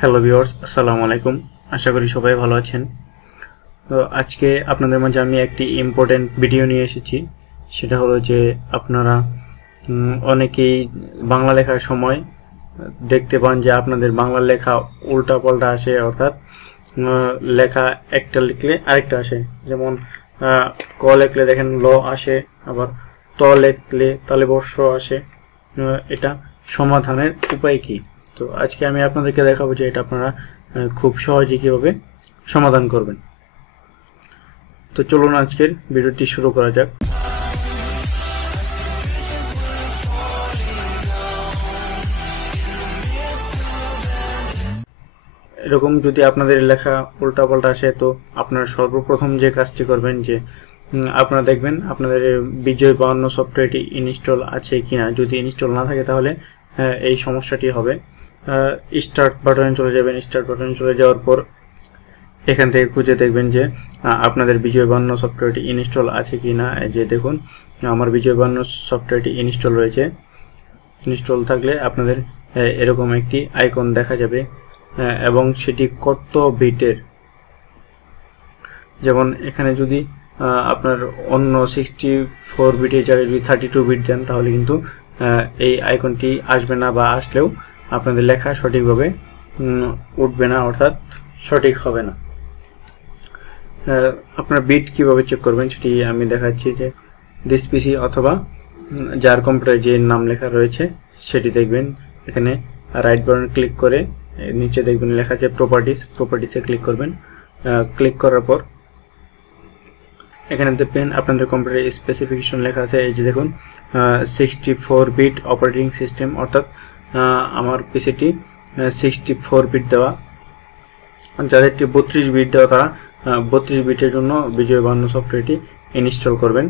Hello viewers, আসসালামু আলাইকুম। আশা করি সবাই ভালো আছেন। তো আজকে আপনাদের মাঝে আমি একটি ইম্পর্টেন্ট ভিডিও নিয়ে এসেছি। সেটা হলো যে আপনারা অনেকেই বাংলা লেখার সময় দেখতে পান যে আপনাদের বাংলা লেখা উল্টা পাল্টা আসে, অর্থাৎ লেখা একটা লিখলে আরেকটা আসে। যেমন ক লিখলে দেখেন ল আসে, আবার ত লিখলে তালব্য আসে। এটা সমাধানের উপায় কি? তো আজকে আমি আপনাদেরকে দেখাবো যে এটা আপনারা খুব সহজে কিভাবে সমাধান করবেন। তো চলুন আজকের ভিডিওটি শুরু করা যাক। এরকম যদি আপনাদের লেখা উল্টাপাল্টা আসে, তো আপনারা সর্বপ্রথম যে কাজটি করবেন যে আপনারা দেখবেন আপনাদের বিজয় বায়ান্ন সফটওয়্যারটি ইনস্টল আছে কিনা। যদি ইনস্টল না থাকে তাহলে এই সমস্যাটি হবে। স্টার্ট বাটনে চলে যাবেন। স্টার্ট বাটনে চলে যাওয়ার পর এখান থেকে খুঁজে দেখবেন যে আপনাদের বিজয় বায়ান্ন সফটওয়্যারটি ইনস্টল আছে কিনা। যে দেখুন আমার বিজয় বায়ান্ন সফটওয়্যারটি ইনস্টল রয়েছে। ইনস্টল থাকলে আপনাদের এরকম একটি আইকন দেখা যাবে এবং সেটি কত বিটের। যেমন এখানে যদি আপনার অন্য 64 বিটের জায়গায় যদি 32 বিট দেন তাহলে কিন্তু এই আইকনটি আসবে না, বা আসলেও আপনাদের লেখা সঠিকভাবে উঠবে না, অর্থাৎ সঠিক হবে না। আপনার বিট কিভাবে চেক করবেন সেটি আমি দেখাচ্ছি। যে দিস পিসি অথবা যার কম্পিউটারে যে নাম লেখা রয়েছে সেটি দেখবেন। এখানে রাইট বাটন ক্লিক করে নিচে দেখবেন লেখা আছে প্রপার্টিসে ক্লিক করবেন। ক্লিক করার পর এখানে দেখবেন আপনাদের কম্পিউটারে স্পেসিফিকেশন লেখা আছে। এই যে দেখুন 64 বিট অপারেটিং সিস্টেম, অর্থাৎ আমার পিসিটি 64 বিট দেওয়া। যাদেরটি 32 বিট দেওয়া তারা 32 বিটের জন্য বিজয় বায়ান্ন সফটওয়্যারটি ইনস্টল করবেন।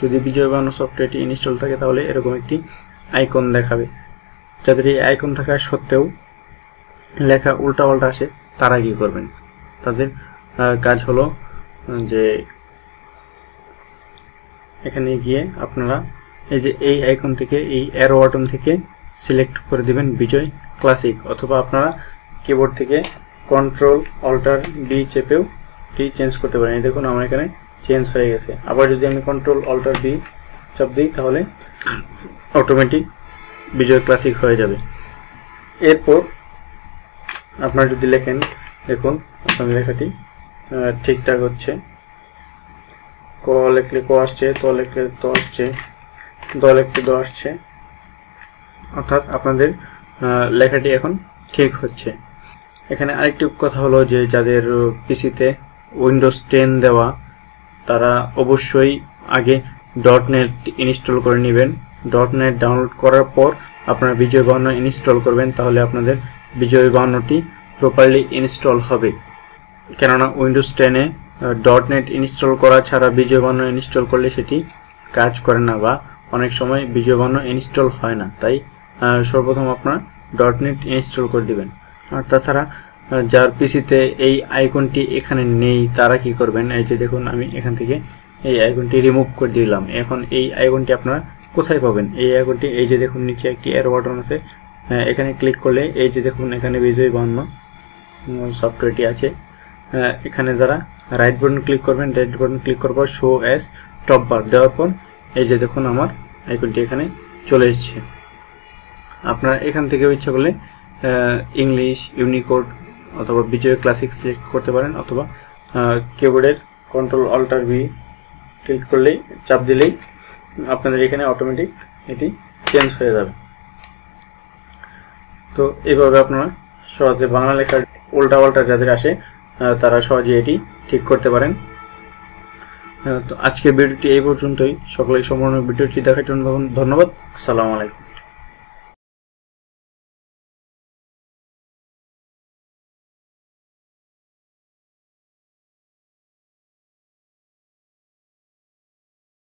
যদি বিজয় বায়ান্ন সফটওয়্যারটি ইনস্টল থাকে তাহলে এরকম একটি আইকন দেখাবে। যাদের এই আইকন থাকা সত্ত্বেও লেখা উল্টাপাল্টা আসে তারা কি করবেন? তাদের কাজ হলো যে এখানে গিয়ে আপনারা এই যে এই আইকন থেকে, এই অ্যারো বাটন থেকে সিলেক্ট করে দিবেন বিজয় ক্লাসিক, অথবা আপনারা কিবোর্ড থেকে কন্ট্রোল অল্টার ডি চেপেও চেঞ্জ করতে পারেন। এই দেখুন আমার এখানে চেঞ্জ হয়ে গেছে। আবার যদি আমি কন্ট্রোল অল্টার ডি চাপ দিই তাহলে অটোমেটিক বিজয় ক্লাসিক হয়ে যাবে। এরপর আপনারা যদি লেখেন, দেখুন আপনার লেখাটি ঠিকঠাক হচ্ছে। ক লিখলে ক আসছে, ত লিখলে ত আসছে, দ লিখলে দ আসছে, অর্থাৎ আপনাদের লেখাটি এখন ঠিক হচ্ছে। এখানে আরেকটি কথা হলো যে যাদের পিসিতে উইন্ডোজ 10 দেওয়া তারা অবশ্যই আগে .NET ইনস্টল করে নেবেন। .NET ডাউনলোড করার পর আপনারা বিজয় বায়ান্ন ইনস্টল করবেন, তাহলে আপনাদের বিজয় বায়ান্নটি প্রপারলি ইনস্টল হবে। কেননা উইন্ডোজ 10-এ .NET ইনস্টল করা ছাড়া বিজয় বায়ান্ন ইনস্টল করলে সেটি কাজ করে না, বা অনেক সময় বিজয় বায়ান্ন ইনস্টল হয় না। তাই সর্বপ্রথম আপনারা .NET ইনস্টল করে দিবেন। আর তাছাড়া যার পিসিতে এই আইকনটি এখানে নেই তারা কি করবেন? এই যে দেখুন আমি এখান থেকে এই আইকনটি রিমুভ করে দিলাম। এখন এই আইকনটি আপনারা কোথায় পাবেন? এই আইকনটি এই যে দেখুন নিচে একটি অ্যারো বাটন আছে, এখানে ক্লিক করলে এই যে দেখুন এখানে বিজয় বায়ান্ন সফটওয়্যারটি আছে। এখানে যারা রাইট বাটন ক্লিক করবেন, রাইট বাটন ক্লিক করার পর শো অ্যাজ টপ বার দেওয়ার পর এই যে দেখুন আমার আইকনটি এখানে চলে এসেছে। আপনারা এখান থেকে ইচ্ছা করলে ইংলিশ, ইউনিকোড অথবা বিজয় ক্লাসিক সিলেক্ট করতে পারেন, অথবা কিবোর্ডের কন্ট্রোল অল্টার ভি ক্লিক করলেই, চাপ দিলেই আপনাদের এখানে অটোমেটিক এটি চেঞ্জ হয়ে যাবে। তো এইভাবে আপনারা সহজে বাংলা লেখার উল্টাপাল্টা যাদের আসে তারা সহজে এটি ঠিক করতে পারেন। তো আজকের ভিডিওটি এই পর্যন্তই। সকলেই সম্পূর্ণ ভিডিওটি দেখার জন্য ধন্যবাদ। আসসালামু আলাইকুম।